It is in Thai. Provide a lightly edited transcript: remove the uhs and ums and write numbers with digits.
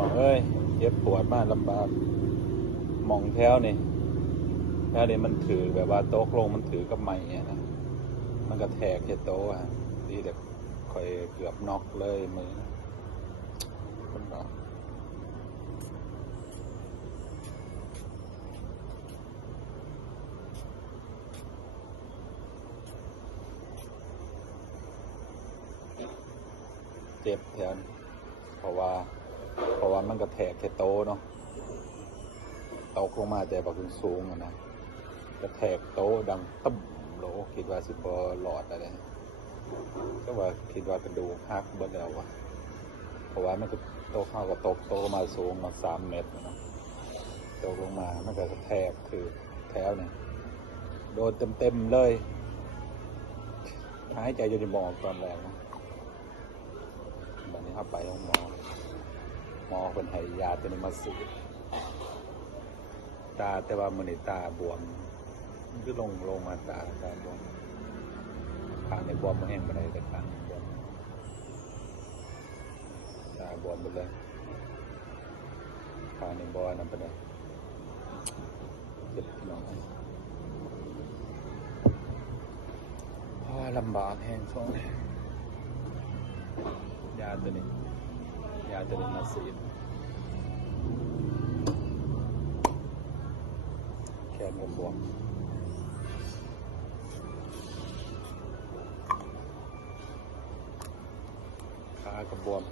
น้องเอ้ยเจ็บปวดมากลำบากมองแถวนี่แถวนี่มันถือแบบว่าโต๊ะลงมันถือกับไม้เนี่ยนะมันก็แทกแค่โต๊ะอ่ะดีแต่คอยเกือบน็อกเลยมือคนเราเจ็บแถวเพราะว่ามันก็แทกแค่โต๊ะเนาะตกลงมาแต่แบบสูงนะกระแทกโต๊ะดังตึ้มโหลคิดว่าสิบหลอดอะไรก็ว่าคิดว่ากระดูกหักเบิดแล้ววะเพราะว่ามันก็โต๊ะเข้ากับโต๊ะมาสูงมา3 เมตรนะตกลงมามันก็กระแทกคือแถวเนี่ยโดนเต็มเลยหายใจจนจะมองตอนแรกนะวันนี้เข้าไปห้องหมอคนให้ยาตัวนี้มาสูดตาแต่ว่ามันในตาบวมคือลงมาตาบวมทางในบวมมันแห้งไปได้แต่ทางบวมตาบวมไปเลยทางในบวมนั่นไปเลยเจ็บน้องลำบากแห้งช่วงนี้ยาตัวนี้มาสีดแขนก็บวมขาก็บวม